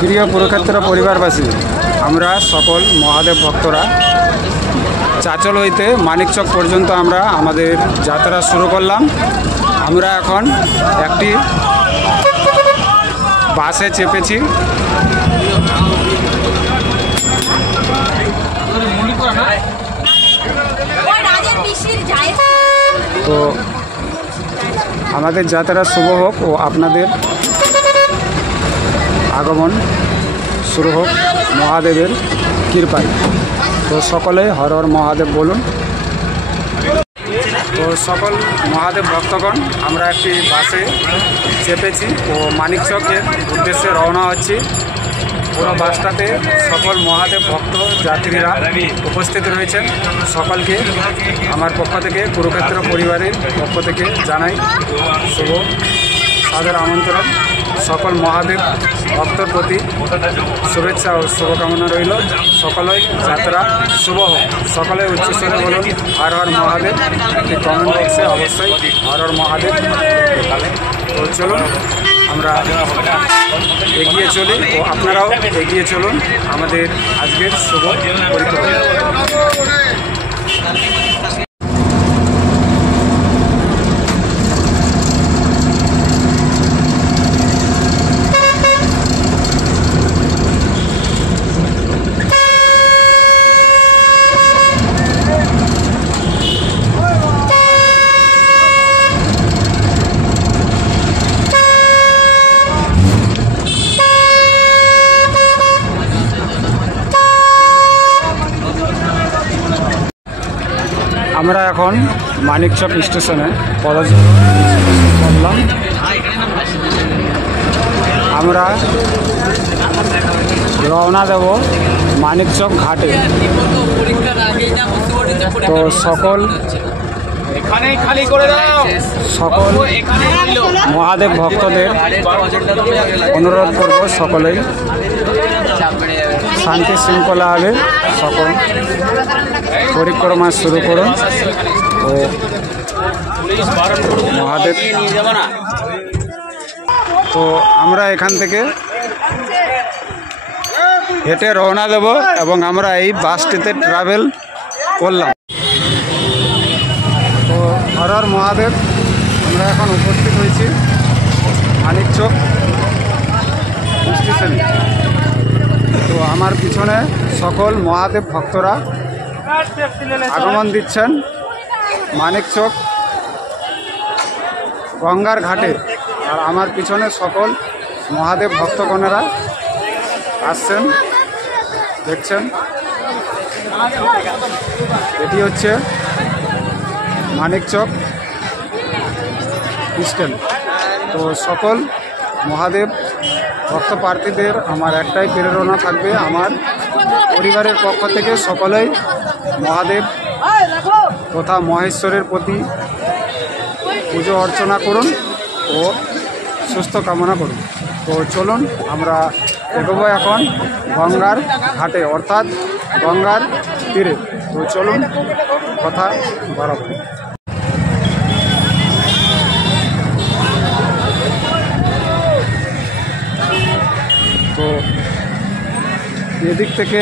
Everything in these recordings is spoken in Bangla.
প্রিয় কুরুক্ষেত্র পরিবারবাসী, আমরা সকল মহাদেব ভক্তরা চাচল হইতে মানিকচক পর্যন্ত আমরা আমাদের যাত্রা শুরু করলাম। আমরা এখন একটি বাসে চেপেছি। তো আমাদের যাত্রা শুভ হোক ও আপনাদের আগমন শুরু হোক মহাদেবের কৃপায়। তো সকলে হর হর মহাদেব বলুন। তো সকল মহাদেব ভক্তগণ, আমরা একটি বাসে চেপেছি ও মানিকচকের উদ্দেশ্যে রওনা হচ্ছি। পুরো বাসটাতে সকল মহাদেব ভক্ত যাত্রীরা উপস্থিত রয়েছেন। সকলকে আমার পক্ষ থেকে, কুরুক্ষেত্র পরিবারের পক্ষ থেকে জানাই শুভ সাদর আমন্ত্রণ। সকল মহাদেব ভক্তর প্রতি শুভেচ্ছা ও শুভকামনা রইল। সকলেই যাত্রা শুভ হোক। সকলে উচ্চস্বরে বলুন হর হর মহাদেব। একটি কমেন্ট বক্সে অবশ্যই হর হর মহাদেব। তো চলুন আমরা এগিয়ে চলি ও আপনারাও এগিয়ে চলুন আমাদের আজকের শুভ পরিক্রমা। আমরা এখন মানিকচক স্টেশনে পদযাত্রা। আমরা রওনা দেব মানিকচক ঘাটে। তো সকল মহাদেব ভক্তদের অনুরোধ করব সকলেই শান্তি শৃঙ্খলাভাবে সকল পরিক্রমা শুরু করুন ও মহাদেব। তো আমরা এখান থেকে হেঁটে রওনা দেব এবং আমরা এই বাসটিতে ট্রাভেল করলাম। তো হর হর মহাদেব। আমরা এখন উপস্থিত হয়েছি মানিকচক স্টেশনে। তো আমার পিছনে সকল মহাদেব ভক্তরা আগমন দিচ্ছেন মানিকচক গঙ্গার ঘাটে। আর আমার পিছনে সকল মহাদেব ভক্তগণেরা আসছেন, দেখছেন। এটি হচ্ছে মানিকচক স্ট্যান্ড। তো সকল মহাদেব ভক্ত প্রার্থীদের আমার একটাই প্রেরণা থাকবে, আমার পরিবারের পক্ষ থেকে সকলেই মহাদেব তথা মহেশ্বরের প্রতি পুজো অর্চনা করুন ও সুস্থ কামনা করুন। তো চলুন আমরা এগোবো এখন গঙ্গার ঘাটে, অর্থাৎ গঙ্গার তীরে। তো চলুন কথা বাড়াবো। তো এদিক থেকে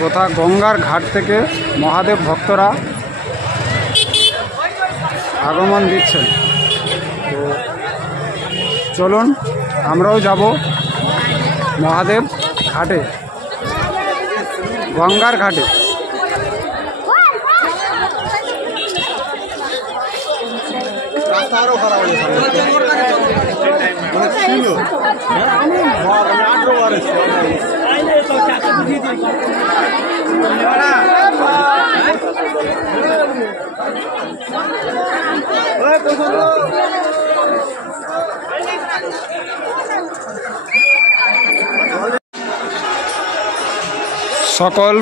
তথা গঙ্গার ঘাট থেকে মহাদেব ভক্তরা আগমন দিচ্ছেন। তো চলুন আমরাও যাব মহাদেব ঘাটে, গঙ্গার ঘাটে। সকল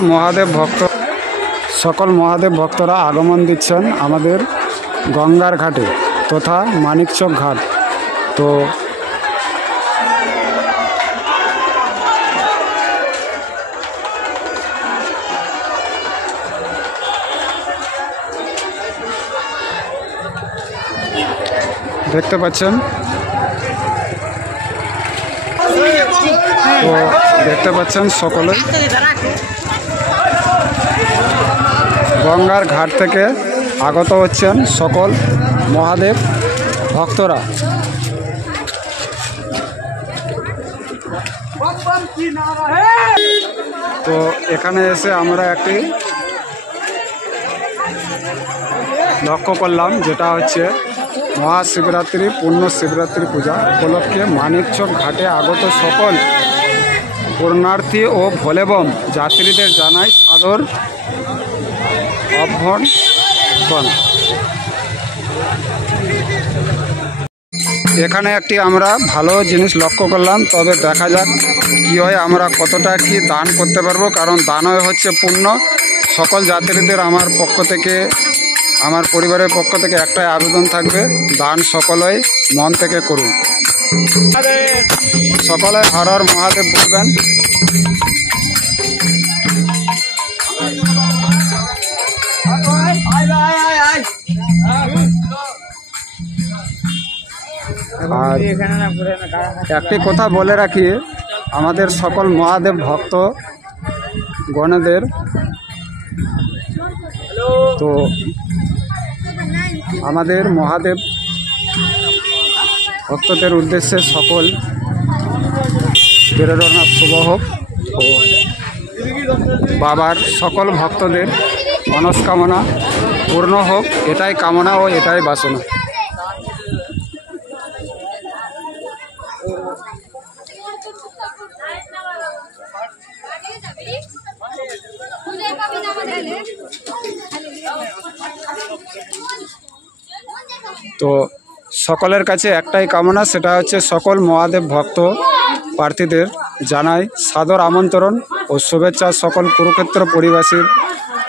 মহাদেব ভক্তরা আগমন দিচ্ছেন আমাদের গঙ্গার ঘাটে তথা মানিকচক ঘাট। তো দেখতে পাচ্ছেন তো দেখতে পাচ্ছেন সকলে গঙ্গার ঘাট থেকে আগত হচ্ছেন সকল মহাদেব ভক্তরা। তো এখানে এসে আমরা একটি লক্ষ্য করলাম, যেটা হচ্ছে মহাশিবরাত্রি পূর্ণ শিবরাত্রি পূজা উপলক্ষে মানিকচক ঘাটে আগত সকল পুণ্যার্থী ও ভোলেবম যাত্রীদের জানাই সাদর অভ্যর্থনা। এখানে একটি আমরা ভালো জিনিস লক্ষ্য করলাম, তবে দেখা যাক কি হয়, আমরা কতটা কি দান করতে পারবো, কারণ দানই হচ্ছে পুণ্য। সকল যাত্রীদের আমার পক্ষ থেকে, আমার পরিবারের পক্ষ থেকে একটাই আবেদন থাকবে, দান সকলেই মন থেকে করুন। সকলে হর হর মহাদেব বলবেন। আর একটি কথা বলে রাখি, আমাদের সকল মহাদেব ভক্ত গণদের তো আমাদের মহাদেব ভক্তদের উদ্দেশ্যে সকল প্রেরণা শুভ হোক ও বাবার সকল ভক্তদের মনস্কামনা পূর্ণ হোক, এটাই কামনা ও এটাই বাসনা। তো সকলের কাছে একটাই কামনা, সেটা হচ্ছে সকল মহাদেব ভক্ত প্রার্থীদের জানাই সাদর আমন্ত্রণ ও শুভেচ্ছা। সকল কুরুক্ষেত্র পরিবাসীর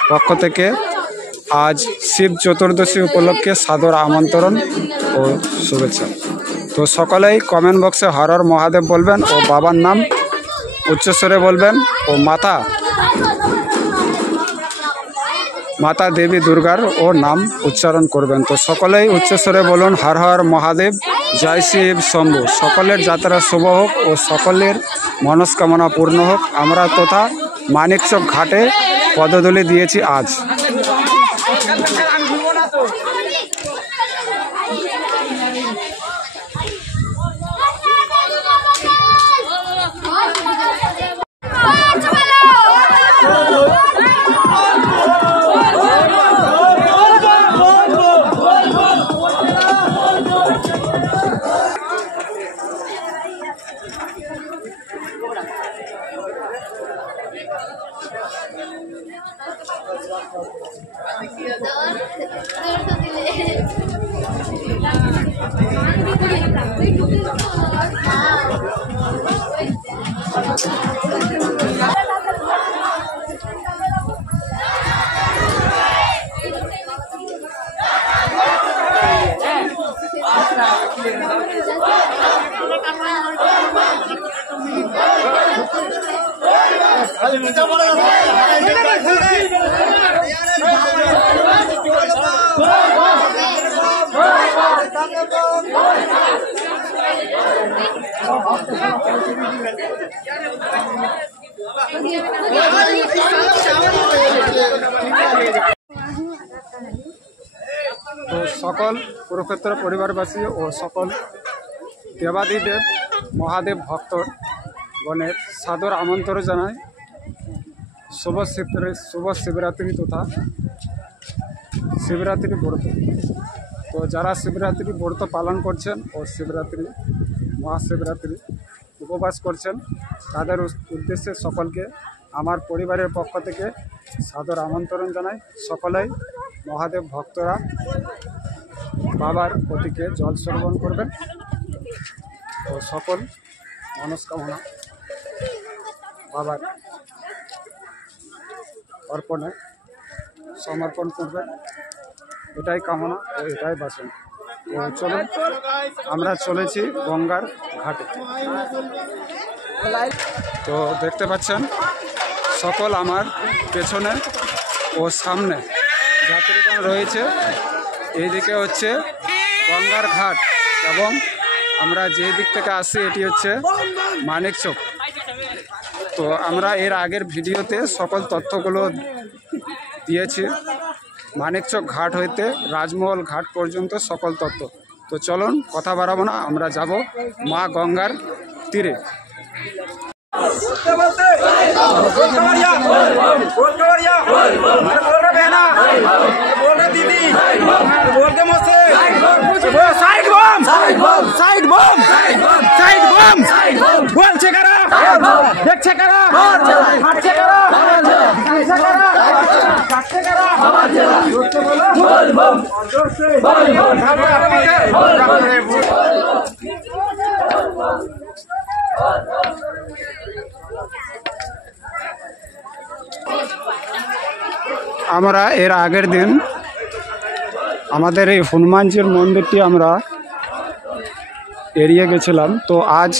পক্ষ থেকে আজ শিব চতুর্দশী উপলক্ষে সাদর আমন্ত্রণ ও শুভেচ্ছা। তো সকলেই কমেন্ট বক্সে হর হর মহাদেব বলবেন ও বাবার নাম উচ্চস্বরে বলবেন ও মাতা দেবী দুর্গার ও নাম উচ্চারণ করবেন। তো সকলেই উচ্চস্বরে বলুন হর হর মহাদেব, জয় শিব শম্ভু। সকলের যাত্রা শুভ হোক ও সকলের মনস্কামনা পূর্ণ হোক। আমরা তথা মানিকচক ঘাটে পদধূলি দিয়েছি আজ। তো সকল কুরুক্ষেত্র পরিবারবাসী ও সকল দেবাদিদেব মহাদেব ভক্তগণের সাদর আমন্ত্রণ জানাই শুভ শিবরাত্রি তথা শিবরাত্রি ব্রত। তো যারা শিবরাত্রি ব্রত পালন করছেন ও শিবরাত্রি মহাশিবরাত্রি উপবাস করছেন, তাদের উদ্দেশ্যে সকলকে আমার পরিবারের পক্ষ থেকে সাদর আমন্ত্রণ জানাই। সকলেই মহাদেব ভক্তরা বাবার প্রতীকে জল সমর্পণ করবেন ও সকল মনস্কামনা বাবার অর্পণে সমর্পণ করবেন, এটাই কামনা ও এটাই বাসনা। তো চলুন আমরা চলেছি গঙ্গার ঘাটে। তো দেখতে পাচ্ছেন সকল আমার পেছনে ও সামনে যাত্রীগণ রয়েছে। এইদিকে হচ্ছে গঙ্গার ঘাট এবং আমরা যে দিক থেকে আসছি এটি হচ্ছে মানিকচক। তো আমরা এর আগের ভিডিওতে সকল তথ্যগুলো দিয়েছি, মানিকচক ঘাট হইতে রাজমহল ঘাট পর্যন্ত সকল তথ্য। তো চলুন কথা বাড়াবো না, আমরা যাব মা গঙ্গার তীরে। আমরা এর আগের দিন আমাদের এই হনুমানজির মন্দিরটি আমরা এড়িয়ে গেছিলাম। তো আজ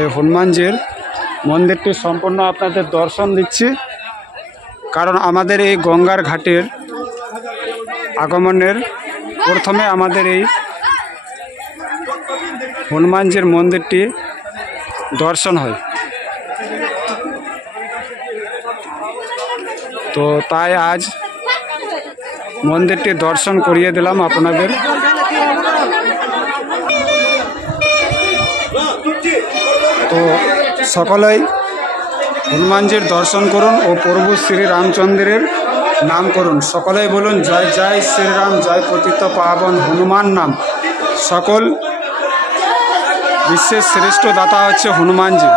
এই হনুমানজির মন্দিরটি সম্পূর্ণ আপনাদের দর্শন দিচ্ছি, কারণ আমাদের এই গঙ্গার ঘাটের আগমনের প্রথমে আমাদের এই হনুমানজির মন্দিরটি দর্শন হয়। তো তাই আজ মন্দিরটি দর্শন করিয়ে দিলাম আপনাদের। তো সকলেই হনুমানজির দর্শন করুন ও প্রভু শ্রী রামচন্দ্রের নাম করুন। সকলেই বলুন জয় জয় শ্রীরাম, জয় পতিত পাবন হনুমান নাম। সকল বিশ্বের শ্রেষ্ঠ দাতা হচ্ছে হনুমানজি।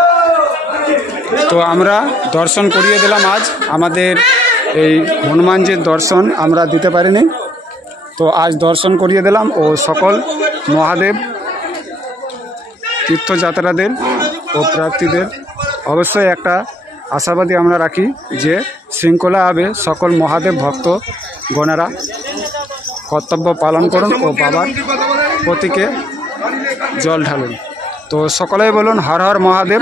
তো আমরা দর্শন করিয়ে দিলাম আজ। আমাদের এই হনুমানজির দর্শন আমরা দিতে পারিনি, তো আজ দর্শন করিয়ে দিলাম। ও সকল মহাদেব তীর্থযাত্রাদের ও প্রার্থীদের অবশ্যই একটা আশাবাদী আমরা রাখি যে শৃঙ্খলা হবে সকল মহাদেব ভক্ত গণেরা কর্তব্য পালন করুন ও বাবার প্রতীকে জল ঢালুন। তো সকলেই বলুন হর হর মহাদেব।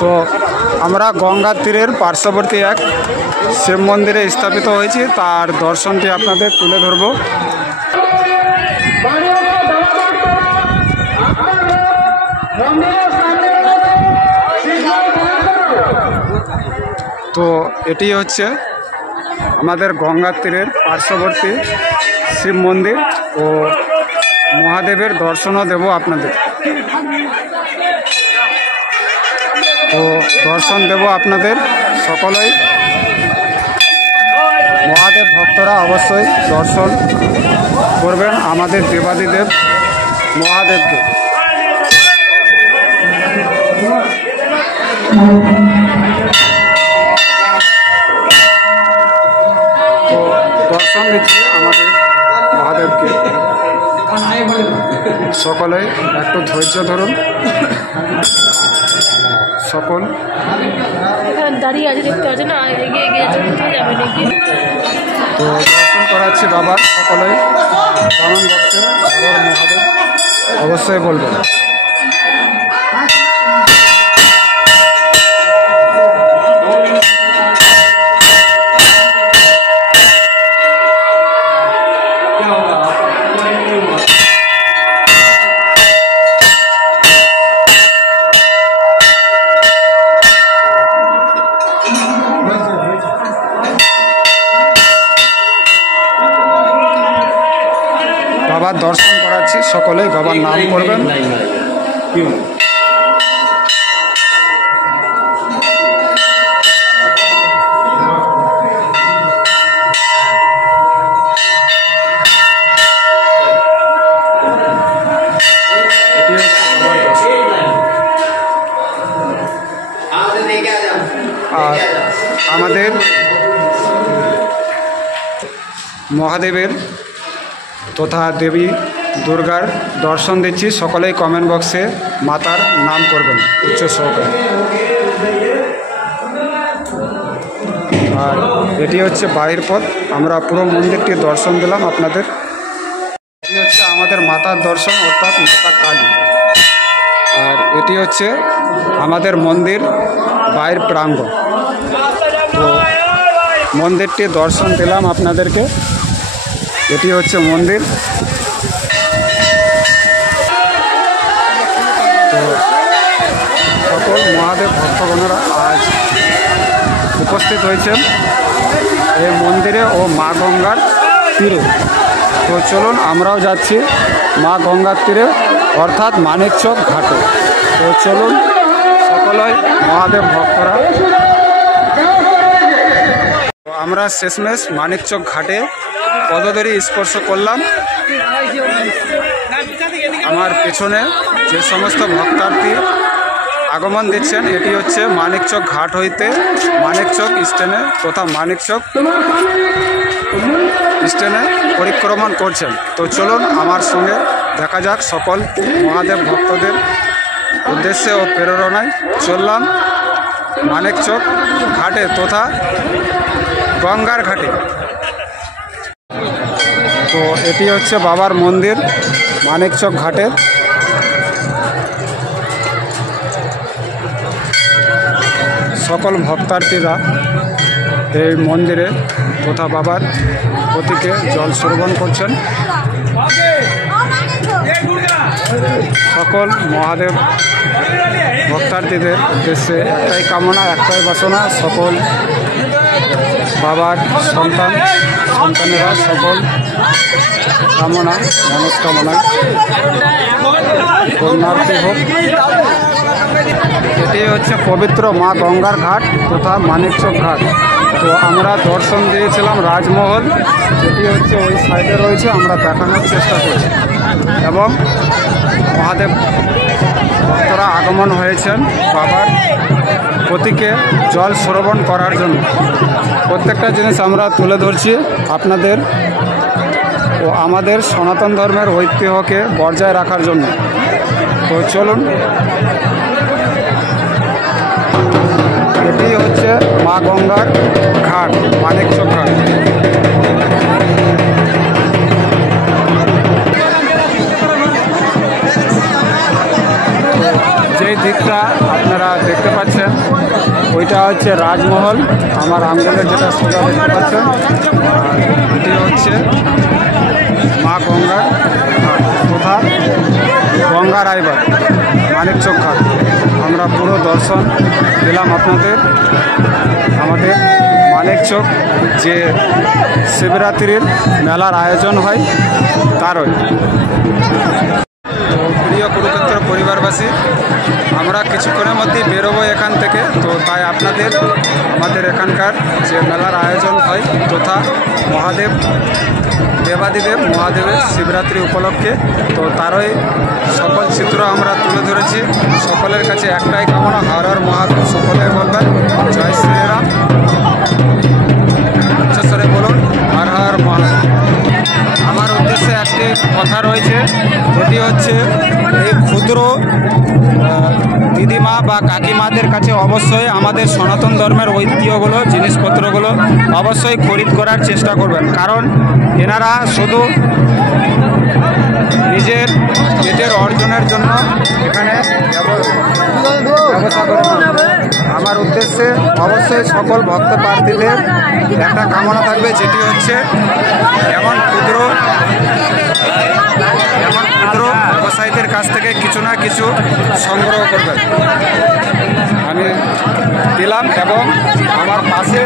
তো আমরা গঙ্গার তীরের পার্শ্ববর্তী এক শিব মন্দিরে স্থাপিত হয়েছি, তার দর্শনটি আপনাদের তুলে ধরব। তো এটি হচ্ছে আমাদের গঙ্গার তীরের পার্শ্ববর্তী শিব মন্দির ও মহাদেবের দর্শনও দেব আপনাদের। তো দর্শন দেব আপনাদের, সকলেই মহাদেব ভক্তরা অবশ্যই দর্শন করবেন আমাদের দেবাদিদেব মহাদেবকে। তো দর্শন দিচ্ছি আমাদের মহাদেবকে, সকলে একটু ধৈর্য ধরুন। সকল দাঁড়িয়ে আছে, দেখতে পাচ্ছে না, এগিয়ে এগিয়ে যাবে নাকি। তো দর্শন করাচ্ছি বাবার, সকলেই কারণ ভক্তে বাবার মহাদেব অবশ্যই বলবেন। বাবার দর্শন করাচ্ছি, সকলেই বাবার নাম করবেন। আর মহাদেবের তথা দেবী দুর্গার দর্শন দিচ্ছি। সকলেই কমেন্ট বক্সে মাতার নাম করবেন উচ্চ সহকারে। আর এটি হচ্ছে বাহির পথ, আমরা পুরো মন্দিরটি দর্শন দিলাম আপনাদের। এটি হচ্ছে আমাদের মাতার দর্শন অর্থাৎ মাতা কালী। আর এটি হচ্ছে আমাদের মন্দির বাইরের প্রাঙ্গণ। তো মন্দিরটি দর্শন দিলাম আপনাদেরকে। এটি হচ্ছে মন্দির। তো সকল মহাদেব ভক্তগণরা আজ উপস্থিত হয়েছেন এই মন্দিরে ও মা গঙ্গার তীরে। তো চলুন আমরাও যাচ্ছি মা গঙ্গার তীরে অর্থাৎ মানিকচক ঘাটে। তো চলুন সকলেই মহাদেব ভক্তরা। আমরা শেষমেশ মানিকচক ঘাটে পদধূলি স্পর্শ করলাম। আমার পেছনে যে সমস্ত ভক্তার্থী আগমন দিচ্ছেন এটি হচ্ছে মানিকচক ঘাট হইতে মানিকচক স্ট্যান্ডে তথা মানিকচক স্ট্যান্ডে পরিক্রমণ করছেন। তো চলুন আমার সঙ্গে দেখা যাক সকল মহাদেব ভক্তদের উদ্দেশ্যে ও প্রেরণায় চললাম মানিকচক ঘাটে তথা গঙ্গার ঘাটে। তো এটি হচ্ছে বাবার মন্দির মানিকচক ঘাটের। সকল ভক্তার্থীরা এই মন্দিরে তথা বাবার প্রতীকে জল শ্রবণ করছেন। সকল মহাদেব ভক্তার্থীদের উদ্দেশ্যে একটাই কামনা, একটাই বাসনা, সকল বাবার সন্তানেরা সকল কামনা মনস্কামনায় কন্যার্থী হোক। এটি হচ্ছে পবিত্র মা গঙ্গার ঘাট তথা মানিকচক ঘাট। তো আমরা দর্শন দিয়েছিলাম রাজমহল, এটি হচ্ছে ওই সাইডে রয়েছে, আমরা দেখানোর চেষ্টা করছি। এবং মহাদেব ভক্তরা আগমন হয়েছেন বাবার প্রতীকে জল শ্রবণ করার জন্য। প্রত্যেকটা জিনিস আমরা তুলে ধরছি আপনাদের ও আমাদের সনাতন ধর্মের ঐতিহ্যকে বজায় রাখার জন্য। তো চলুন, এটি হচ্ছে মা গঙ্গার ঘাট মানিকচক ঘাট। যেই দিকটা আপনারা দেখতে পাচ্ছেন ওইটা হচ্ছে রাজমহল, আমার আঙ্গুলের যেটা সোজা দেখতে পাচ্ছেন। এটি হচ্ছে মা গঙ্গার ঘাট তথা গঙ্গা রায়বাগ মানিকচক ঘাট। আমরা পুরো দর্শন দিলাম আপনাদের। আমাদের মানিকচক যে শিবরাত্রির মেলার আয়োজন হয় তারই। তো প্রিয় কুরুক্ষেত্র পরিবারবাসী, আমরা কিছুক্ষণের মধ্যেই বেরোবো এখান থেকে। তো তাই আপনাদের আমাদের এখানকার যে মেলার আয়োজন হয় তথা মহাদেব দেবাদিদেব মহাদেবের শিবরাত্রি উপলক্ষে, তো তারই সকল চিত্র আমরা তুলে ধরেছি। সকলের কাছে একটাই কামনা, হর হর মহাদেব। সকলে বলবেন জয় শ্রীরাম, উচ্চস্বরে বলুন হর হর মহাদেব। আমার উদ্দেশ্যে একটি কথা রয়েছে, যেটি হচ্ছে এই ক্ষুদ্র দিদিমা বা কাকিমাদের কাছে অবশ্যই আমাদের সনাতন ধর্মের ঐতিহ্যগুলো জিনিসপত্রগুলো অবশ্যই খরিদ করার চেষ্টা করবেন। কারণ এনারা শুধু নিজের পেটের অর্জনের জন্য এখানে ব্যবসা করে না। আমার উদ্দেশ্যে অবশ্যই সকল ভক্ত প্রার্থীদের একটা কামনা থাকবে, যেটি হচ্ছে এমন ক্ষুদ্র ব্যবসায়ীদের কাছ থেকে কিছু না কিছু সংগ্রহ করবেন। আমি দিলাম এবং আমার পাশে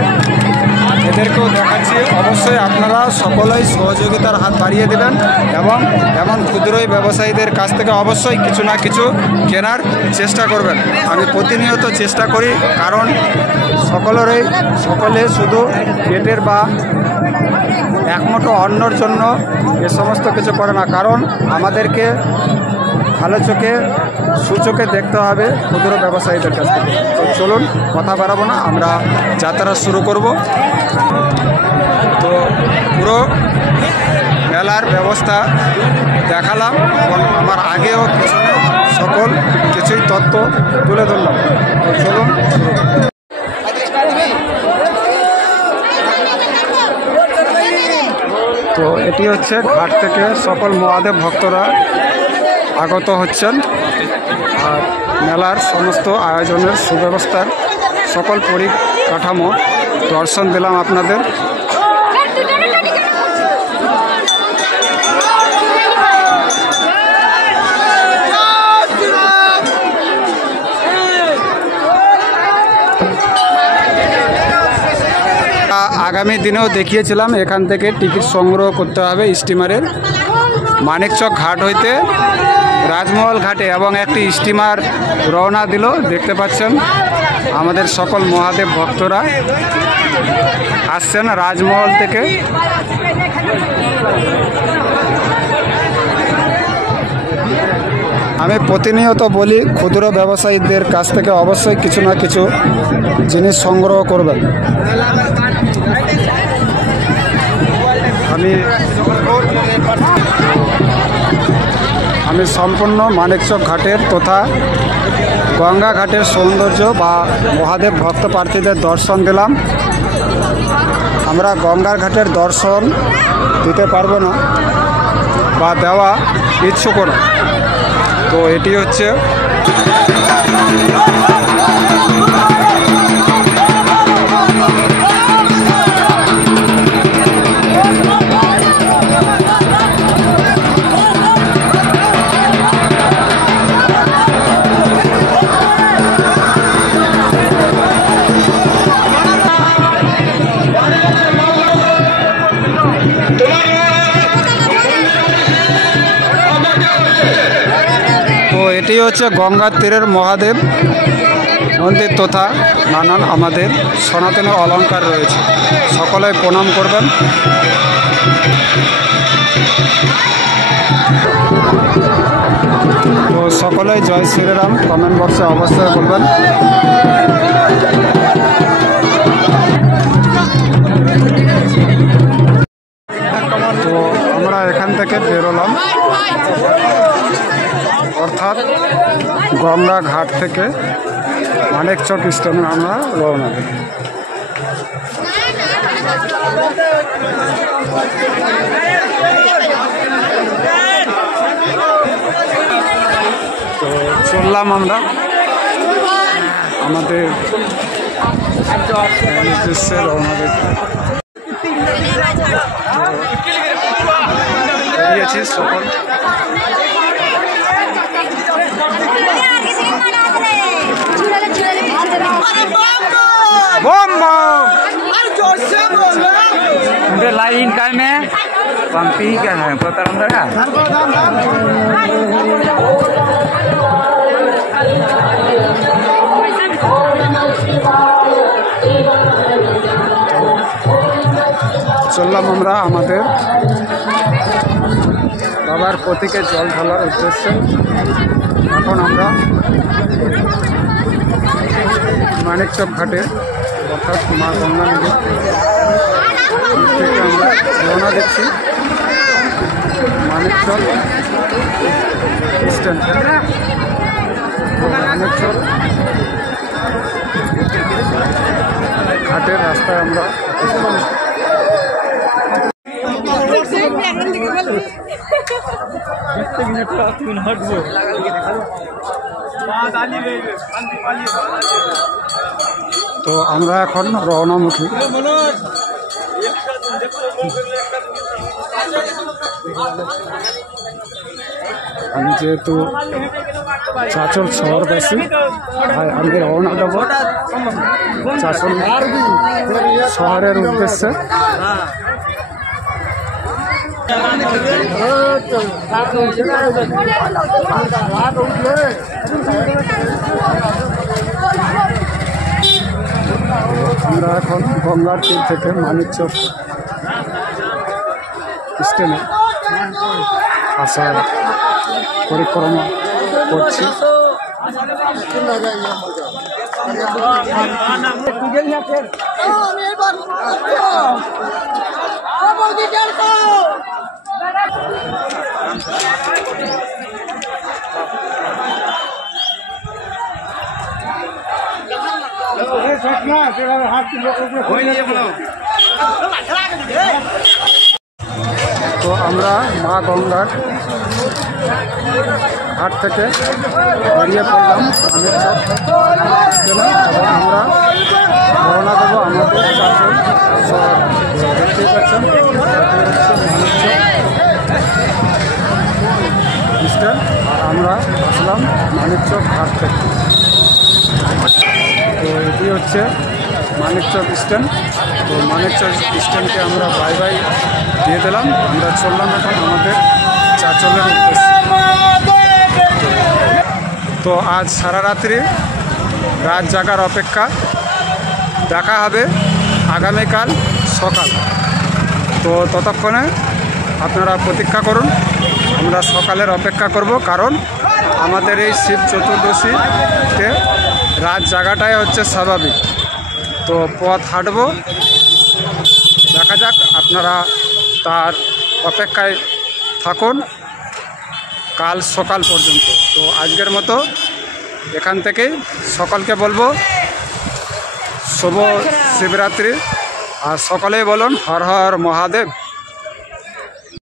এদেরকেও দেখাচ্ছি। অবশ্যই আপনারা সকলেই সহযোগিতার হাত বাড়িয়ে দেবেন এবং এমন ক্ষুদ্র ব্যবসায়ীদের কাছ থেকে অবশ্যই কিছু না কিছু কেনার চেষ্টা করবেন। আমি প্রতিনিয়ত চেষ্টা করি, কারণ সকলে শুধু পেটের বা একমুঠো অন্নর জন্য এ সমস্ত কিছু করে না। কারণ আমাদেরকে ভালো চোখে সুচোখে দেখতে হবে ক্ষুদ্র ব্যবসায়ীদের কাছ থেকে। তো চলুন কথা বাড়াবো না, আমরা যাত্রা শুরু করব। তো পুরো মেলার ব্যবস্থা দেখালাম এবং আমার আগেও পিছনে সকল কিছুই তথ্য তুলে ধরলাম। চলুন শুরু করি। তো এটি হচ্ছে ঘাট থেকে সকল মহাদেব ভক্তরা আগত হচ্ছেন, আর মেলার সমস্ত আয়োজনের সুব্যবস্থার সকল পরিকাঠামো দর্শন দিলাম আপনাদের। আগামী দিনেও দেখিয়েছিলাম এখান থেকে টিকিট সংগ্রহ করতে হবে স্টিমারের। মানিকচক ঘাট হইতে রাজমহল ঘাটে এবং একটি স্টিমার রওনা দিল। দেখতে পাচ্ছেন আমাদের সকল মহাদেব ভক্তরা আসছেন রাজমহল থেকে। আমি প্রতিনিয়ত বলি ক্ষুদ্র ব্যবসায়ীদের কাছ থেকে অবশ্যই কিছু না কিছু জিনিস সংগ্রহ করবেন। আমি সম্পূর্ণ মানিকচক ঘাটের তথা গঙ্গা ঘাটের সৌন্দর্য বা মহাদেব ভক্ত প্রার্থীদের দর্শন দিলাম। আমরা গঙ্গার ঘাটের দর্শন দিতে পারবো না বা দেওয়া ইচ্ছুক না। তো এটি হচ্ছে এটি হচ্ছে গঙ্গার তীরের মহাদেব মন্দির তথা নানান আমাদের সনাতনী অলঙ্কার রয়েছে। সকলে প্রণাম করবেন। তো সকলেই জয় শ্রীরাম কমেন্ট বক্সে অবশ্যই বলবেন। তো আমরা এখান থেকে বেরোলাম, অর্থাৎ গঙ্গা ঘাট থেকে মানিকচক স্টেশনে আমরা রওনা দিই। তো চললাম আমরা আমাদের উদ্দেশ্যে রওনা দিতে। বেরিয়েছি সকল लाइन का में पंपी क्या है पता अंदर है। চললাম আমরা আমাদের বাবার প্রতীকে জল ঢালার উদ্দেশ্যে। এখন আমরা মানিকচক ঘাটে অর্থাৎ মা গঙ্গা নদীর থেকে আমরা রওনা দিচ্ছি মানিকচক স্ট্যান্ড থেকে। মানিকচক ঘাটের রাস্তায় আমরা তো আমরা এখন রওনামুখী। আমি যেহেতু চাচল শহরবাসী, তাই আমি রওনা দেব চাচল শহরের উদ্দেশ্যে। আমরা এখন গঙ্গার তীর থেকে মানিকচক স্টেশনে আসার পরিক্রমা করছি। তো আমরা মা গঙ্গার ঘাট থেকে বেরিয়ে পড়লাম মানিকচক স্টেশনে এবং আমরা রওনা দেবো আমাদের 4 জন শহর। দেখতেই পাচ্ছেন মানিকচক স্ট্যান্ড, আর আমরা আসলাম মানিকচক ঘাট থেকে। তো এটি হচ্ছে মানিকচক স্ট্যান্ড। তো মানিকচক স্ট্যান্ডকে আমরা বাই বাই দিয়ে দিলাম। আমরা চললাম এখন আমাদের চাঁচলের উদ্দেশ্যে। তো আজ সারা রাত্রি রাত জাগার অপেক্ষা, দেখা হবে আগামীকাল সকাল। তো ততক্ষণে আপনারা প্রতীক্ষা করুন, আমরা সকালের অপেক্ষা করব, কারণ আমাদের এই শিব চতুর্দশীতে রাত জাগাটাই হচ্ছে স্বাভাবিক। তো পথ হাঁটব, দেখা যাক, আপনারা তার অপেক্ষায় থাকুন কাল সকাল পর্যন্ত। তো আজকের মতো এখান থেকেই সকলকে বলবো শুভ শিবরাত্রি, আর সকলেই বলুন হর হর মহাদেব।